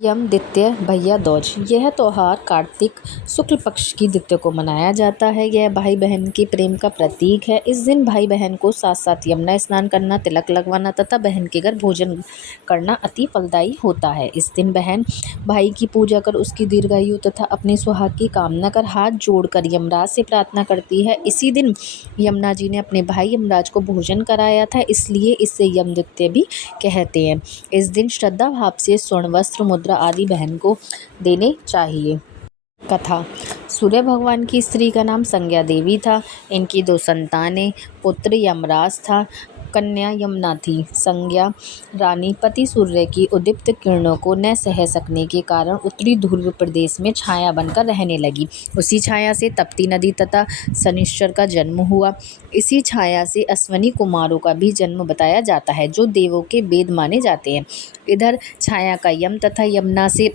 यम द्वितीया भैया दूज। यह त्योहार कार्तिक शुक्ल पक्ष की द्वितीया को मनाया जाता है। यह भाई बहन के प्रेम का प्रतीक है। इस दिन भाई बहन को साथ साथ यमुना स्नान करना, तिलक लगवाना तथा बहन के घर भोजन करना अति फलदायी होता है। इस दिन बहन भाई की पूजा कर उसकी दीर्घायु तथा अपने सुहाग की कामना कर हाथ जोड़कर यमराज से प्रार्थना करती है। इसी दिन यमुना जी ने अपने भाई यमराज को भोजन कराया था, इसलिए इसे यम द्वितीया भी कहते हैं। इस दिन श्रद्धा भाव से स्वर्ण वस्त्र, मुद्रा आदि बहन को देने चाहिए। कथा। सूर्य भगवान की स्त्री का नाम संज्ञा देवी था। इनकी 2 संतानें, पुत्र यमराज था, कन्या यमुना थी। संज्ञा रानी पति सूर्य की उद्दीप्त किरणों को न सह सकने के कारण उत्तरी ध्रुव प्रदेश में छाया बनकर रहने लगी। उसी छाया से तप्ती नदी तथा शनिश्चर का जन्म हुआ। इसी छाया से अश्विनी कुमारों का भी जन्म बताया जाता है, जो देवों के वेद माने जाते हैं। इधर छाया का यम तथा यमुना से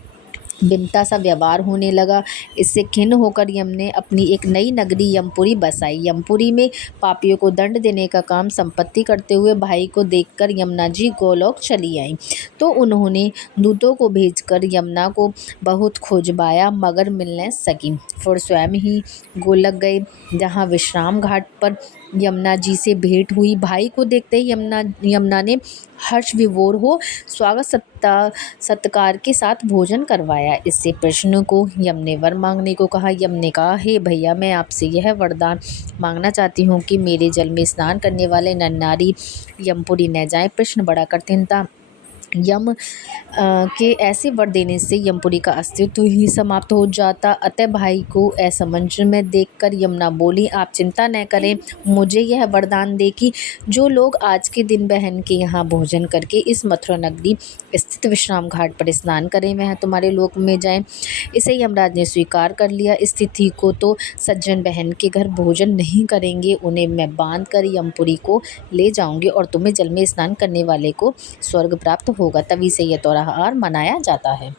बिमता सा व्यवहार होने लगा। इससे खिन्न होकर यम ने अपनी एक नई नगरी यमपुरी बसाई। यमपुरी में पापियों को दंड देने का काम संपत्ति करते हुए भाई को देखकर यमुना जी गोलोक चली आईं, तो उन्होंने दूतों को भेजकर यमुना को बहुत खोजबाया मगर मिल न सकी। फिर स्वयं ही गोलक गए, जहाँ विश्राम घाट पर यमुना जी से भेंट हुई। भाई को देखते ही यमुना ने हर्ष विभोर हो स्वागत सत्कार के साथ भोजन करवाया। इससे प्रश्न को यम ने वर मांगने को कहा। यम ने कहा, हे भैया, मैं आपसे यह वरदान मांगना चाहती हूँ कि मेरे जल में स्नान करने वाले नर नारी यमपुरी न जाएं। प्रश्न बड़ा कठिन था। यम के ऐसे वर देने से यमपुरी का अस्तित्व ही समाप्त हो जाता। अतः भाई को असमंजस में देखकर यमुना बोली, आप चिंता न करें, मुझे यह वरदान दे कि जो लोग आज के दिन बहन के यहाँ भोजन करके इस मथुरा नगरी स्थित विश्राम घाट पर स्नान करें, वह तुम्हारे लोक में जाएं। इसे यमराज ने स्वीकार कर लिया। इस तिथि को तो सज्जन बहन के घर भोजन नहीं करेंगे, उन्हें मैं बांध कर यमपुरी को ले जाऊंगी और तुम्हें जल में स्नान करने वाले को स्वर्ग प्राप्त होगा। तभी से यह त्योहार मनाया जाता है।